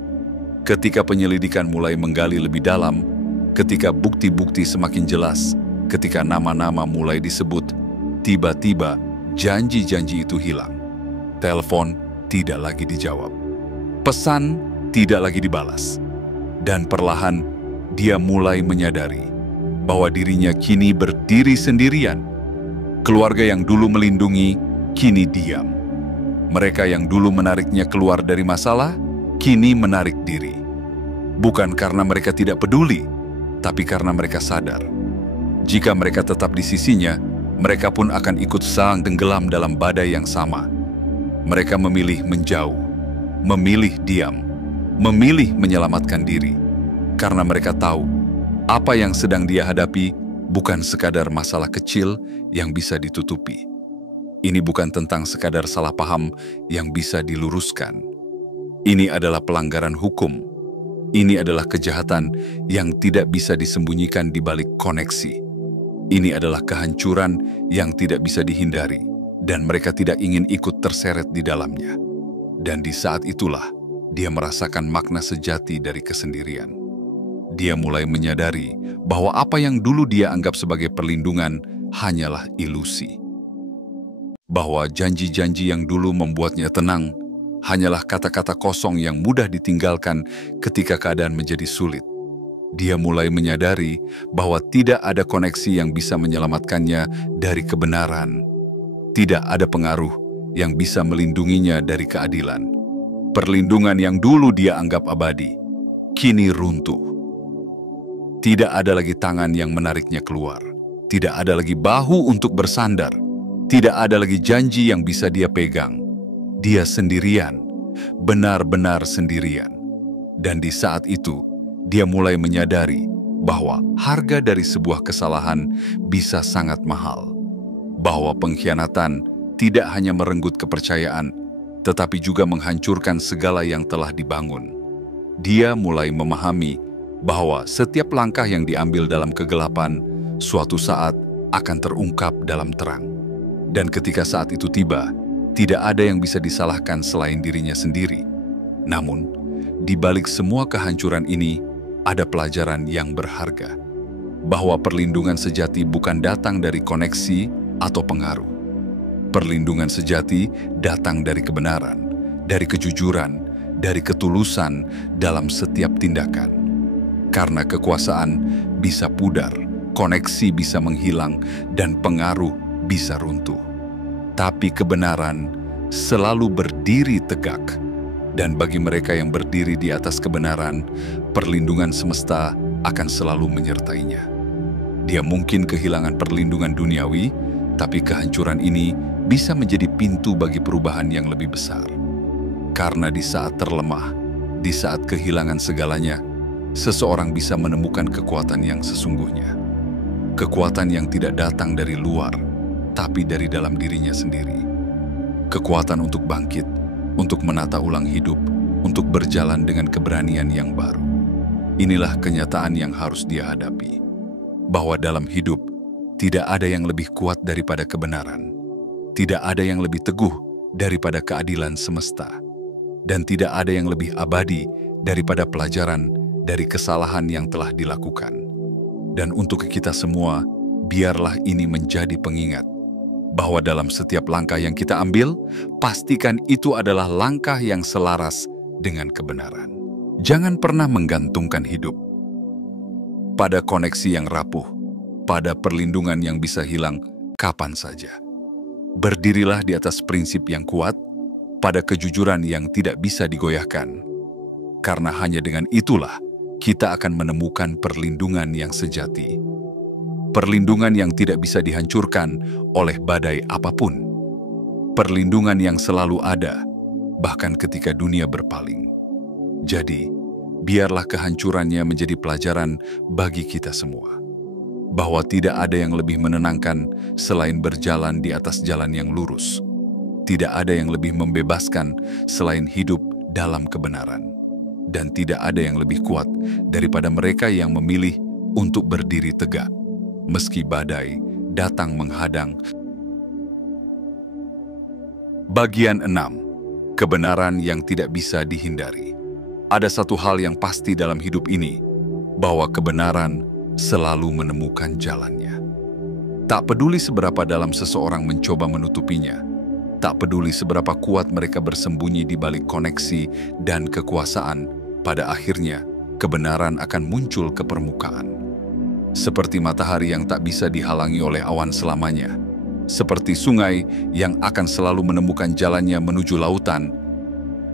Ketika penyelidikan mulai menggali lebih dalam, ketika bukti-bukti semakin jelas, ketika nama-nama mulai disebut, tiba-tiba janji-janji itu hilang. Telepon tidak lagi dijawab. Pesan tidak lagi dibalas. Dan perlahan, dia mulai menyadari bahwa dirinya kini berdiri sendirian. Keluarga yang dulu melindungi, kini diam. Mereka yang dulu menariknya keluar dari masalah, kini menarik diri. Bukan karena mereka tidak peduli, tapi karena mereka sadar. Jika mereka tetap di sisinya, mereka pun akan ikut saling tenggelam dalam badai yang sama. Mereka memilih menjauh, memilih diam, memilih menyelamatkan diri. Karena mereka tahu, apa yang sedang dia hadapi bukan sekadar masalah kecil yang bisa ditutupi. Ini bukan tentang sekadar salah paham yang bisa diluruskan. Ini adalah pelanggaran hukum. Ini adalah kejahatan yang tidak bisa disembunyikan di balik koneksi. Ini adalah kehancuran yang tidak bisa dihindari, dan mereka tidak ingin ikut terseret di dalamnya. Dan di saat itulah, dia merasakan makna sejati dari kesendirian. Dia mulai menyadari bahwa apa yang dulu dia anggap sebagai perlindungan hanyalah ilusi. Bahwa janji-janji yang dulu membuatnya tenang hanyalah kata-kata kosong yang mudah ditinggalkan ketika keadaan menjadi sulit. Dia mulai menyadari bahwa tidak ada koneksi yang bisa menyelamatkannya dari kebenaran. Tidak ada pengaruh yang bisa melindunginya dari keadilan. Perlindungan yang dulu dia anggap abadi, kini runtuh. Tidak ada lagi tangan yang menariknya keluar. Tidak ada lagi bahu untuk bersandar. Tidak ada lagi janji yang bisa dia pegang. Dia sendirian, benar-benar sendirian. Dan di saat itu, dia mulai menyadari bahwa harga dari sebuah kesalahan bisa sangat mahal. Bahwa pengkhianatan tidak hanya merenggut kepercayaan, tetapi juga menghancurkan segala yang telah dibangun. Dia mulai memahami bahwa setiap langkah yang diambil dalam kegelapan, suatu saat akan terungkap dalam terang. Dan ketika saat itu tiba, tidak ada yang bisa disalahkan selain dirinya sendiri. Namun, di balik semua kehancuran ini, ada pelajaran yang berharga. Bahwa perlindungan sejati bukan datang dari koneksi atau pengaruh. Perlindungan sejati datang dari kebenaran, dari kejujuran, dari ketulusan dalam setiap tindakan. Karena kekuasaan bisa pudar, koneksi bisa menghilang, dan pengaruh bisa runtuh. Tapi kebenaran selalu berdiri tegak. Dan bagi mereka yang berdiri di atas kebenaran, perlindungan semesta akan selalu menyertainya. Dia mungkin kehilangan perlindungan duniawi, tapi kehancuran ini bisa menjadi pintu bagi perubahan yang lebih besar. Karena di saat terlemah, di saat kehilangan segalanya, seseorang bisa menemukan kekuatan yang sesungguhnya. Kekuatan yang tidak datang dari luar, tapi dari dalam dirinya sendiri. Kekuatan untuk bangkit, untuk menata ulang hidup, untuk berjalan dengan keberanian yang baru. Inilah kenyataan yang harus dia hadapi. Bahwa dalam hidup, tidak ada yang lebih kuat daripada kebenaran. Tidak ada yang lebih teguh daripada keadilan semesta. Dan tidak ada yang lebih abadi daripada pelajaran dari kesalahan yang telah dilakukan. Dan untuk kita semua, biarlah ini menjadi pengingat bahwa dalam setiap langkah yang kita ambil, pastikan itu adalah langkah yang selaras dengan kebenaran. Jangan pernah menggantungkan hidup pada koneksi yang rapuh, pada perlindungan yang bisa hilang kapan saja. Berdirilah di atas prinsip yang kuat, pada kejujuran yang tidak bisa digoyahkan. Karena hanya dengan itulah kita akan menemukan perlindungan yang sejati. Perlindungan yang tidak bisa dihancurkan oleh badai apapun. Perlindungan yang selalu ada, bahkan ketika dunia berpaling. Jadi, biarlah kehancurannya menjadi pelajaran bagi kita semua. Bahwa tidak ada yang lebih menenangkan selain berjalan di atas jalan yang lurus. Tidak ada yang lebih membebaskan selain hidup dalam kebenaran. Dan tidak ada yang lebih kuat daripada mereka yang memilih untuk berdiri tegak, meski badai datang menghadang. Bagian 6. Kebenaran yang tidak bisa dihindari. Ada satu hal yang pasti dalam hidup ini, bahwa kebenaran selalu menemukan jalannya. Tak peduli seberapa dalam seseorang mencoba menutupinya, tak peduli seberapa kuat mereka bersembunyi di balik koneksi dan kekuasaan, pada akhirnya kebenaran akan muncul ke permukaan. Seperti matahari yang tak bisa dihalangi oleh awan selamanya, seperti sungai yang akan selalu menemukan jalannya menuju lautan,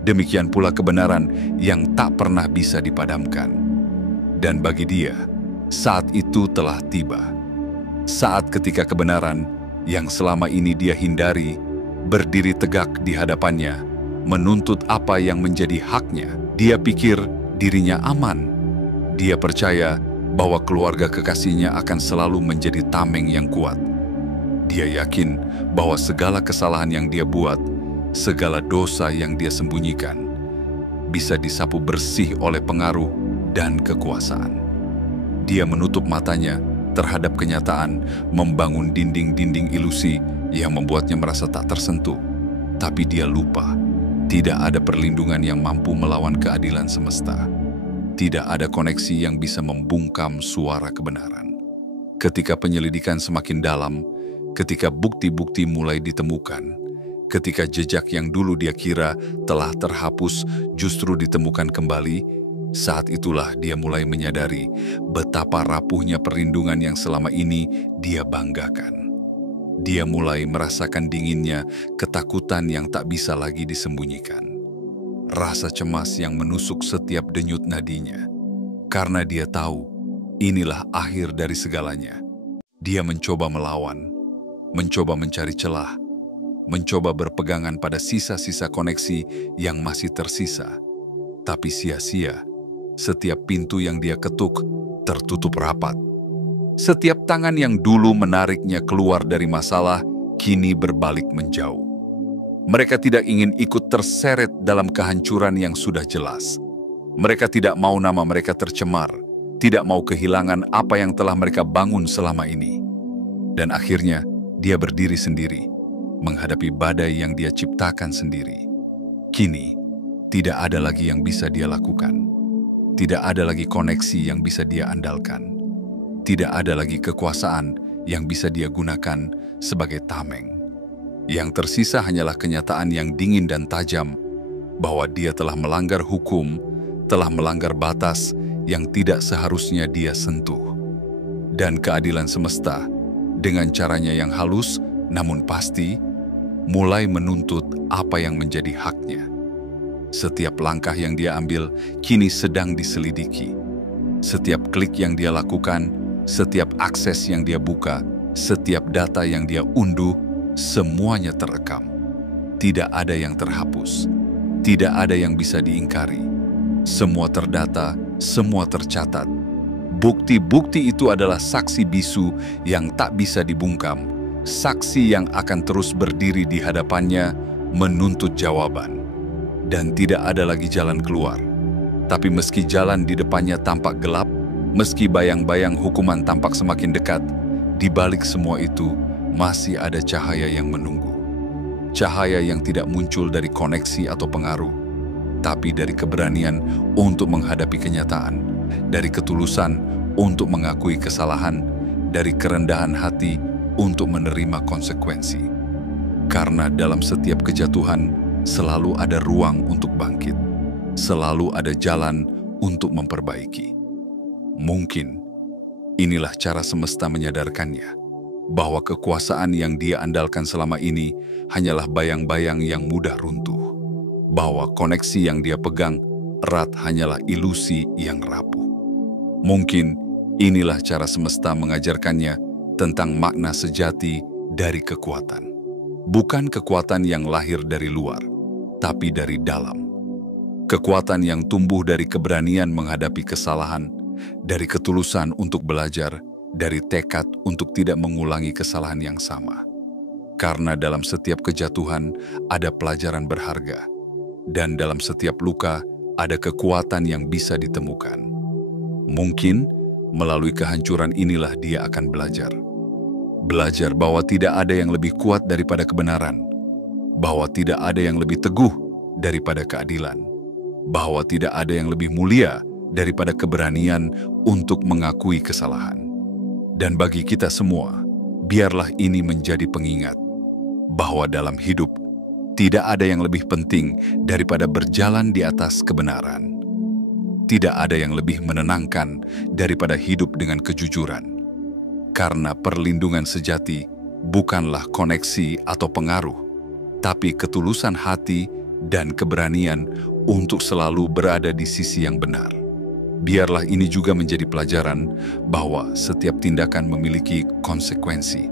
demikian pula kebenaran yang tak pernah bisa dipadamkan. Dan bagi dia, saat itu telah tiba. Saat ketika kebenaran yang selama ini dia hindari, berdiri tegak di hadapannya, menuntut apa yang menjadi haknya. Dia pikir dirinya aman. Dia percaya bahwa keluarga kekasihnya akan selalu menjadi tameng yang kuat. Dia yakin bahwa segala kesalahan yang dia buat, segala dosa yang dia sembunyikan, bisa disapu bersih oleh pengaruh dan kekuasaan. Dia menutup matanya terhadap kenyataan, membangun dinding-dinding ilusi yang membuatnya merasa tak tersentuh. Tapi dia lupa, tidak ada perlindungan yang mampu melawan keadilan semesta. Tidak ada koneksi yang bisa membungkam suara kebenaran. Ketika penyelidikan semakin dalam, ketika bukti-bukti mulai ditemukan, ketika jejak yang dulu dia kira telah terhapus justru ditemukan kembali, saat itulah dia mulai menyadari betapa rapuhnya perlindungan yang selama ini dia banggakan. Dia mulai merasakan dinginnya ketakutan yang tak bisa lagi disembunyikan. Rasa cemas yang menusuk setiap denyut nadinya. Karena dia tahu, inilah akhir dari segalanya. Dia mencoba melawan, mencoba mencari celah, mencoba berpegangan pada sisa-sisa koneksi yang masih tersisa. Tapi sia-sia, setiap pintu yang dia ketuk tertutup rapat. Setiap tangan yang dulu menariknya keluar dari masalah, kini berbalik menjauh. Mereka tidak ingin ikut terseret dalam kehancuran yang sudah jelas. Mereka tidak mau nama mereka tercemar, tidak mau kehilangan apa yang telah mereka bangun selama ini. Dan akhirnya, dia berdiri sendiri, menghadapi badai yang dia ciptakan sendiri. Kini, tidak ada lagi yang bisa dia lakukan. Tidak ada lagi koneksi yang bisa dia andalkan. Tidak ada lagi kekuasaan yang bisa dia gunakan sebagai tameng. Yang tersisa hanyalah kenyataan yang dingin dan tajam bahwa dia telah melanggar hukum, telah melanggar batas yang tidak seharusnya dia sentuh. Dan keadilan semesta, dengan caranya yang halus namun pasti, mulai menuntut apa yang menjadi haknya. Setiap langkah yang dia ambil kini sedang diselidiki. Setiap klik yang dia lakukan, setiap akses yang dia buka, setiap data yang dia unduh, semuanya terekam. Tidak ada yang terhapus, tidak ada yang bisa diingkari. Semua terdata, semua tercatat. Bukti-bukti itu adalah saksi bisu yang tak bisa dibungkam, saksi yang akan terus berdiri di hadapannya, menuntut jawaban. Dan tidak ada lagi jalan keluar. Tapi meski jalan di depannya tampak gelap, meski bayang-bayang hukuman tampak semakin dekat, di balik semua itu masih ada cahaya yang menunggu. Cahaya yang tidak muncul dari koneksi atau pengaruh, tapi dari keberanian untuk menghadapi kenyataan, dari ketulusan untuk mengakui kesalahan, dari kerendahan hati untuk menerima konsekuensi. Karena dalam setiap kejatuhan, selalu ada ruang untuk bangkit. Selalu ada jalan untuk memperbaiki. Mungkin inilah cara semesta menyadarkannya bahwa kekuasaan yang dia andalkan selama ini hanyalah bayang-bayang yang mudah runtuh. Bahwa koneksi yang dia pegang erat hanyalah ilusi yang rapuh. Mungkin inilah cara semesta mengajarkannya tentang makna sejati dari kekuatan. Bukan kekuatan yang lahir dari luar, tapi dari dalam. Kekuatan yang tumbuh dari keberanian menghadapi kesalahan, dari ketulusan untuk belajar, dari tekad untuk tidak mengulangi kesalahan yang sama. Karena dalam setiap kejatuhan ada pelajaran berharga, dan dalam setiap luka ada kekuatan yang bisa ditemukan. Mungkin melalui kehancuran inilah dia akan belajar. Belajar bahwa tidak ada yang lebih kuat daripada kebenaran, bahwa tidak ada yang lebih teguh daripada keadilan, bahwa tidak ada yang lebih mulia daripada keberanian untuk mengakui kesalahan. Dan bagi kita semua, biarlah ini menjadi pengingat bahwa dalam hidup tidak ada yang lebih penting daripada berjalan di atas kebenaran. Tidak ada yang lebih menenangkan daripada hidup dengan kejujuran. Karena perlindungan sejati bukanlah koneksi atau pengaruh, tapi ketulusan hati dan keberanian untuk selalu berada di sisi yang benar. Biarlah ini juga menjadi pelajaran bahwa setiap tindakan memiliki konsekuensi.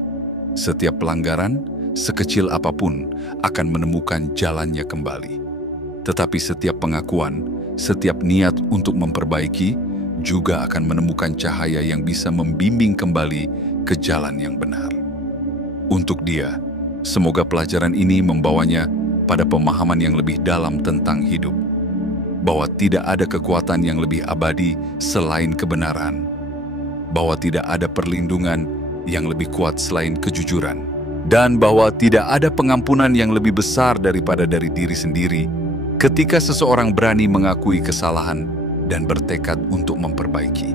Setiap pelanggaran, sekecil apapun, akan menemukan jalannya kembali. Tetapi setiap pengakuan, setiap niat untuk memperbaiki, juga akan menemukan cahaya yang bisa membimbing kembali ke jalan yang benar. Untuk dia, semoga pelajaran ini membawanya pada pemahaman yang lebih dalam tentang hidup. Bahwa tidak ada kekuatan yang lebih abadi selain kebenaran. bahwa tidak ada perlindungan yang lebih kuat selain kejujuran, dan bahwa tidak ada pengampunan yang lebih besar daripada dari diri sendiri ketika seseorang berani mengakui kesalahan dan bertekad untuk memperbaiki.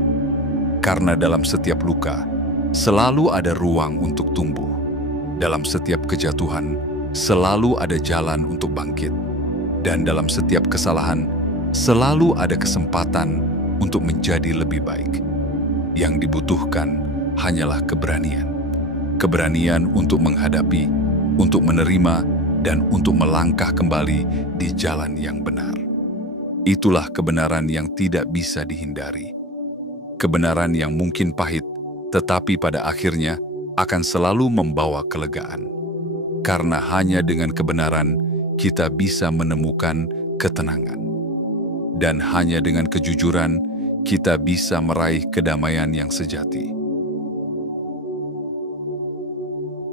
Karena dalam setiap luka, selalu ada ruang untuk tumbuh. Dalam setiap kejatuhan, selalu ada jalan untuk bangkit. Dan dalam setiap kesalahan, selalu ada kesempatan untuk menjadi lebih baik. Yang dibutuhkan hanyalah keberanian. Keberanian untuk menghadapi, untuk menerima, dan untuk melangkah kembali di jalan yang benar. Itulah kebenaran yang tidak bisa dihindari. Kebenaran yang mungkin pahit, tetapi pada akhirnya akan selalu membawa kelegaan. Karena hanya dengan kebenaran kita bisa menemukan ketenangan. Dan hanya dengan kejujuran kita bisa meraih kedamaian yang sejati.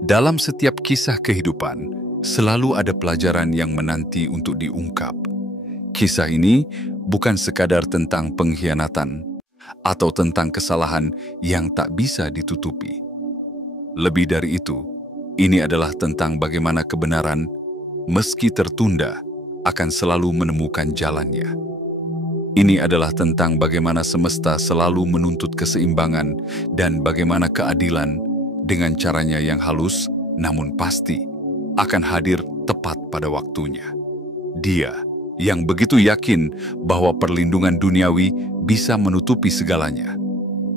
Dalam setiap kisah kehidupan, selalu ada pelajaran yang menanti untuk diungkap. Kisah ini bukan sekadar tentang pengkhianatan atau tentang kesalahan yang tak bisa ditutupi. Lebih dari itu, ini adalah tentang bagaimana kebenaran, meski tertunda, akan selalu menemukan jalannya. Ini adalah tentang bagaimana semesta selalu menuntut keseimbangan dan bagaimana keadilan dengan caranya yang halus namun pasti akan hadir tepat pada waktunya. Dia yang begitu yakin bahwa perlindungan duniawi bisa menutupi segalanya,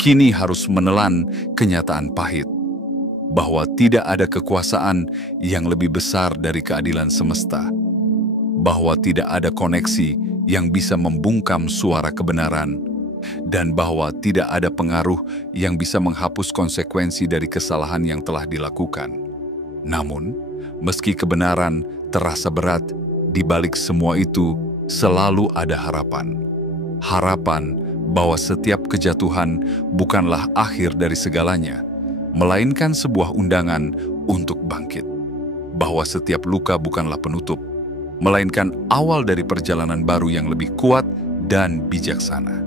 kini harus menelan kenyataan pahit bahwa tidak ada kekuasaan yang lebih besar dari keadilan semesta, bahwa tidak ada koneksi yang bisa membungkam suara kebenaran, dan bahwa tidak ada pengaruh yang bisa menghapus konsekuensi dari kesalahan yang telah dilakukan. Namun, meski kebenaran terasa berat, di balik semua itu selalu ada harapan. Harapan bahwa setiap kejatuhan bukanlah akhir dari segalanya, melainkan sebuah undangan untuk bangkit. Bahwa setiap luka bukanlah penutup, melainkan awal dari perjalanan baru yang lebih kuat dan bijaksana.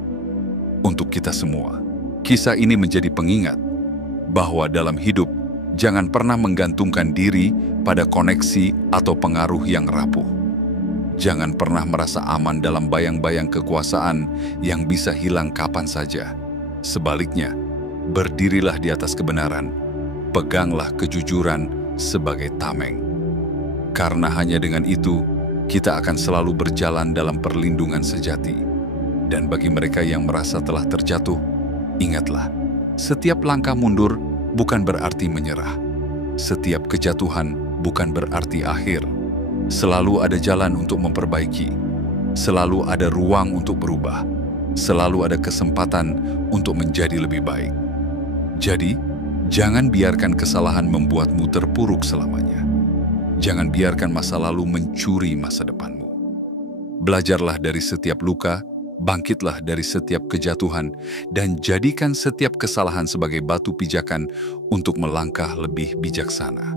Untuk kita semua, kisah ini menjadi pengingat bahwa dalam hidup jangan pernah menggantungkan diri pada koneksi atau pengaruh yang rapuh. Jangan pernah merasa aman dalam bayang-bayang kekuasaan yang bisa hilang kapan saja. Sebaliknya, berdirilah di atas kebenaran, peganglah kejujuran sebagai tameng. Karena hanya dengan itu, kita akan selalu berjalan dalam perlindungan sejati. Dan bagi mereka yang merasa telah terjatuh, ingatlah, setiap langkah mundur bukan berarti menyerah. Setiap kejatuhan bukan berarti akhir. Selalu ada jalan untuk memperbaiki. Selalu ada ruang untuk berubah. Selalu ada kesempatan untuk menjadi lebih baik. Jadi, jangan biarkan kesalahan membuatmu terpuruk selamanya. Jangan biarkan masa lalu mencuri masa depanmu. Belajarlah dari setiap luka, bangkitlah dari setiap kejatuhan, dan jadikan setiap kesalahan sebagai batu pijakan untuk melangkah lebih bijaksana.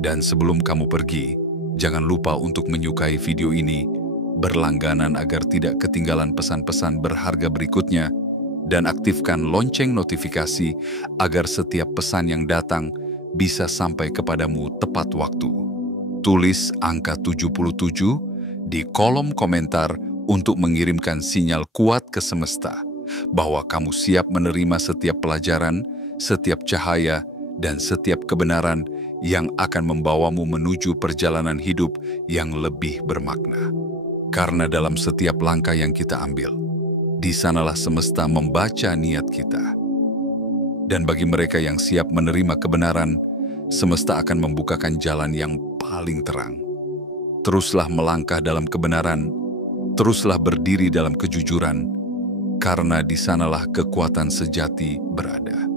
Dan sebelum kamu pergi, jangan lupa untuk menyukai video ini, berlangganan agar tidak ketinggalan pesan-pesan berharga berikutnya, dan aktifkan lonceng notifikasi agar setiap pesan yang datang bisa sampai kepadamu tepat waktu. Tulis angka 77 di kolom komentar untuk mengirimkan sinyal kuat ke semesta bahwa kamu siap menerima setiap pelajaran, setiap cahaya, dan setiap kebenaran yang akan membawamu menuju perjalanan hidup yang lebih bermakna. Karena dalam setiap langkah yang kita ambil, di sanalah semesta membaca niat kita. Dan bagi mereka yang siap menerima kebenaran, semesta akan membukakan jalan yang paling terang. Teruslah melangkah dalam kebenaran, teruslah berdiri dalam kejujuran, karena di sanalah kekuatan sejati berada.